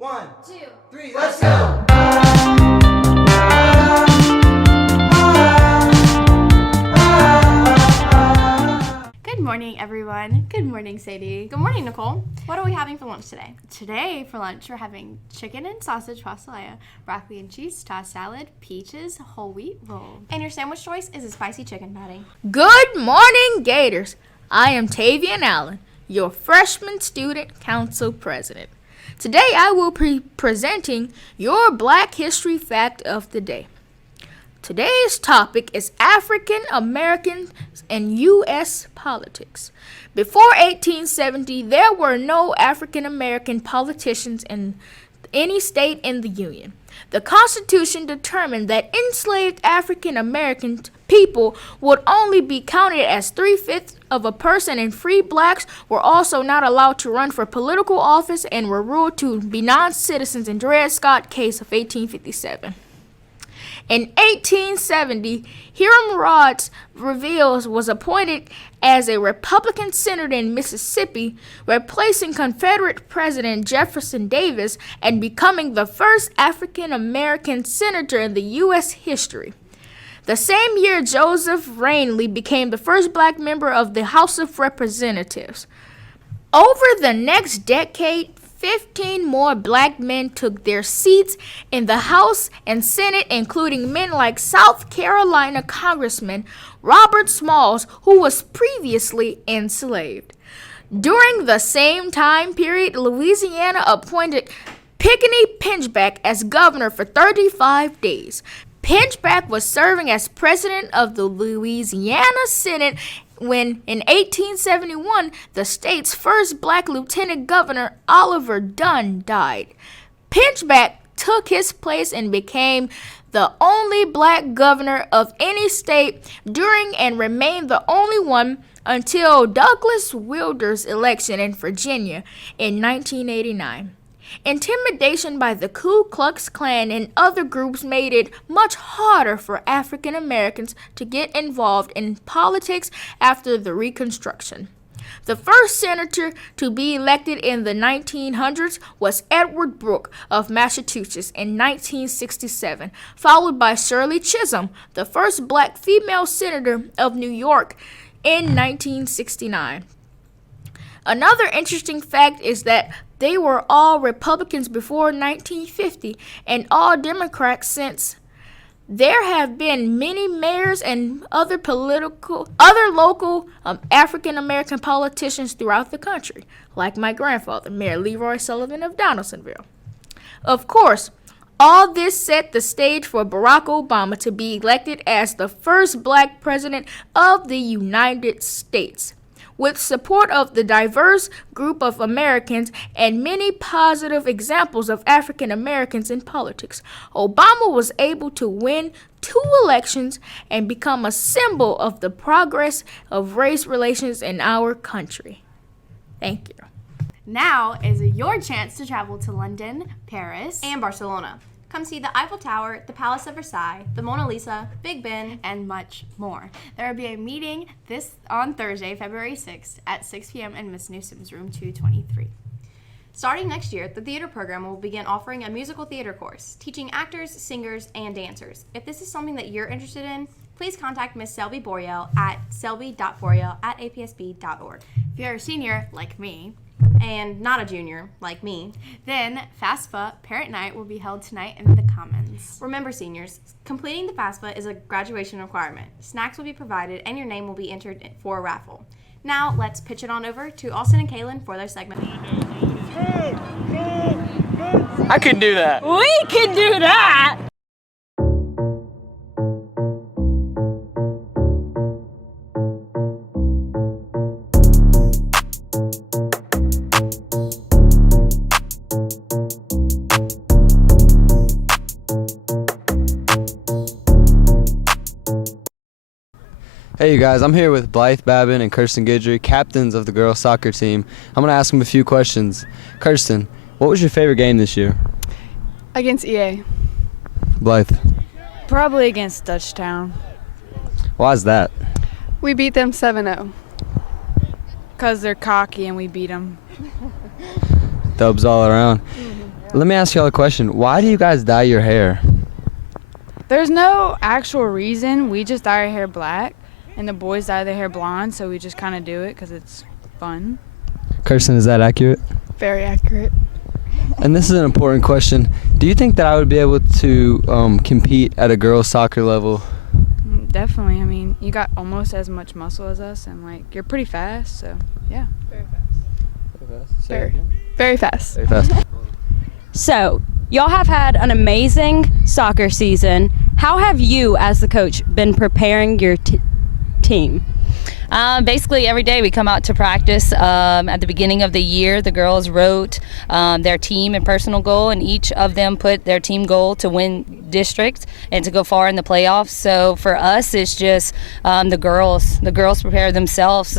One, 2, 3, let's go! Good morning, everyone. Good morning, Sadie. Good morning, Nicole. What are we having for lunch today? Today, for lunch, we're having chicken and sausage pastilla, broccoli and cheese tossed salad, peaches, whole wheat roll. And your sandwich choice is a spicy chicken patty. Good morning, Gators. I am Tavian Allen, your freshman student council president. Today I will be presenting your Black History fact of the day. Today's topic is African Americans and U.S. politics. Before 1870, there were no African American politicians in any state in the Union. The Constitution determined that enslaved African American people would only be counted as 3/5 of a person, and free blacks were also not allowed to run for political office and were ruled to be non-citizens in Dred Scott case of 1857. In 1870, Hiram Rhodes Reveals was appointed as a Republican senator in Mississippi, replacing Confederate President Jefferson Davis and becoming the first African American senator in the U.S. history. The same year, Joseph Rainley became the first black member of the House of Representatives. Over the next decade, 15 more black men took their seats in the House and Senate, including men like South Carolina Congressman Robert Smalls, who was previously enslaved. During the same time period, Louisiana appointed Pickney Pinchback as governor for 35 days. Pinchback was serving as president of the Louisiana Senate when, in 1871, the state's first black lieutenant governor, Oliver Dunn, died. Pinchback took his place and became the only black governor of any state during and remained the only one until Douglas Wilder's election in Virginia in 1989. Intimidation by the Ku Klux Klan and other groups made it much harder for African Americans to get involved in politics after the Reconstruction. The first senator to be elected in the 1900s was Edward Brooke of Massachusetts in 1967, followed by Shirley Chisholm, the first black female senator of New York, in 1969. Another interesting fact is that they were all Republicans before 1950 and all Democrats since. There have been many mayors and other local African American politicians throughout the country, like my grandfather, Mayor Leroy Sullivan of Donaldsonville. Of course, all this set the stage for Barack Obama to be elected as the first black president of the United States. With support of the diverse group of Americans and many positive examples of African Americans in politics, Obama was able to win 2 elections and become a symbol of the progress of race relations in our country. Thank you. Now is your chance to travel to London, Paris, And Barcelona. Come see the Eiffel Tower, the Palace of Versailles, the Mona Lisa, Big Ben, and much more. There will be a meeting on Thursday, February 6th at 6 p.m. in Miss Newsom's room 223. Starting next year, the theater program will begin offering a musical theater course, teaching actors, singers, and dancers. If this is something that you're interested in, please contact Miss Selby Boreal at selby.boreal@apsb.org. If you're a senior, like me, and not a junior, like me, then FAFSA Parent Night will be held tonight in the Commons. remember, seniors, completing the FAFSA is a graduation requirement. Snacks will be provided, and your name will be entered for a raffle. Now, let's pitch it on over to Austin and Kaylin for their segment. I could do that. We can do that! Hey you guys, I'm here with Blythe Babin and Kirsten Guidry, captains of the girls soccer team. I'm going to ask them a few questions. Kirsten, what was your favorite game this year? Against EA. Blythe, Probably against Dutchtown. why is that? We beat them 7-0. Because they're cocky and we beat them. Dubs all around. Let me ask y'all a question. Why do you guys dye your hair? There's no actual reason. We just dye our hair black, and the boys dye their hair blonde, so we just kind of do it because it's fun. Kirsten, is that accurate? Very accurate. And this is an important question. Do you think that I would be able to compete at a girls' soccer level? Definitely. I mean, you got almost as much muscle as us, and like you're pretty fast. So yeah. Very, very fast. Very fast. So, y'all have had an amazing soccer season. How have you, as the coach, been preparing your team? Basically, every day we come out to practice. At the beginning of the year, the girls wrote their team and personal goal, and each of them put their team goal to win district and to go far in the playoffs. So for us, it's just the girls. The girls prepare themselves.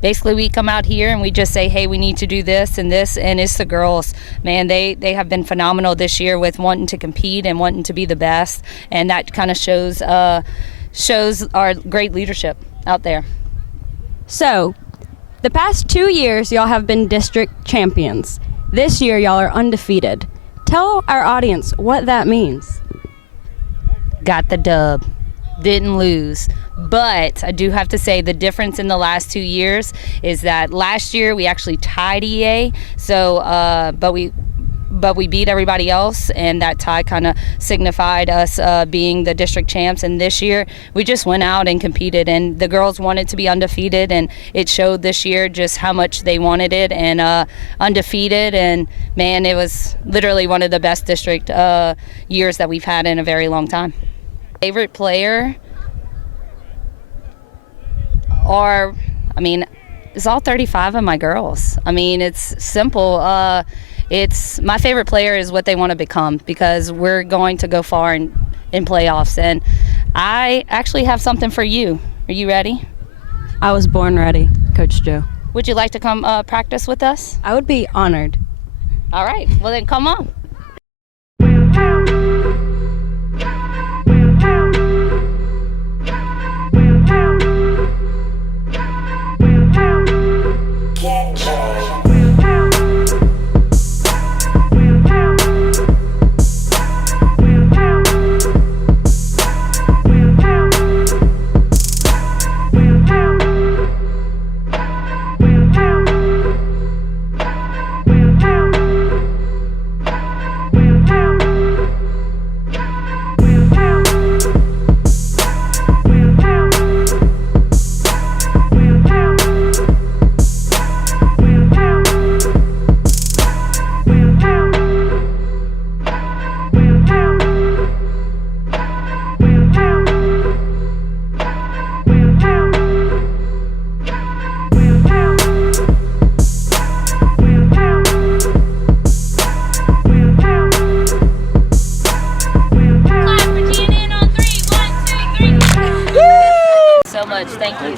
Basically, we come out here and we just say, hey, we need to do this, and it's the girls. Man, they have been phenomenal this year with wanting to compete and wanting to be the best, and that kind of shows our great leadership out there. So, the past 2 years, y'all have been district champions. This year, y'all are undefeated. Tell our audience what that means. Got the dub. Didn't lose. But I do have to say the difference in the last 2 years is that last year we actually tied EA, but we beat everybody else, and that tie kind of signified us being the district champs. And this year we just went out and competed, and the girls wanted to be undefeated, and it showed this year just how much they wanted it, and undefeated. And man, it was literally one of the best district years that we've had in a very long time. Favorite player it's all 35 of my girls. I mean, it's simple. It's my favorite player is what they want to become, because we're going to go far in playoffs. And I actually have something for you. Are you ready? I was born ready, Coach Joe. Would you like to come practice with us? I would be honored. All right. Well, then come on.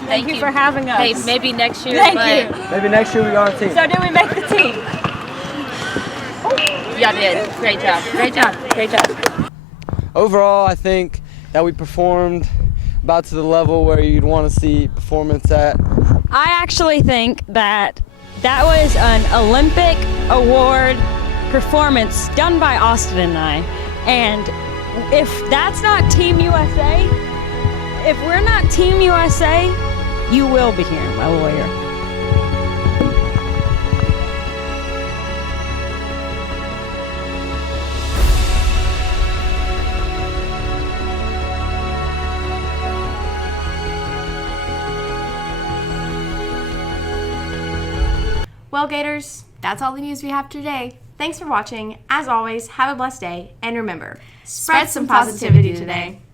Thank you for having us. Hey, maybe next year. Thank you. Maybe next year we go on a team. So, did we make the team? Y'all did. Great job. Great job. Great job. Overall, I think that we performed about to the level where you'd want to see performance at. I actually think that was an Olympic award performance done by Austin and I. And if that's not Team USA, if we're not Team USA, you will be hearing my lawyer. Well, Gators, that's all the news we have today. Thanks for watching. As always, have a blessed day, and remember, spread some positivity today.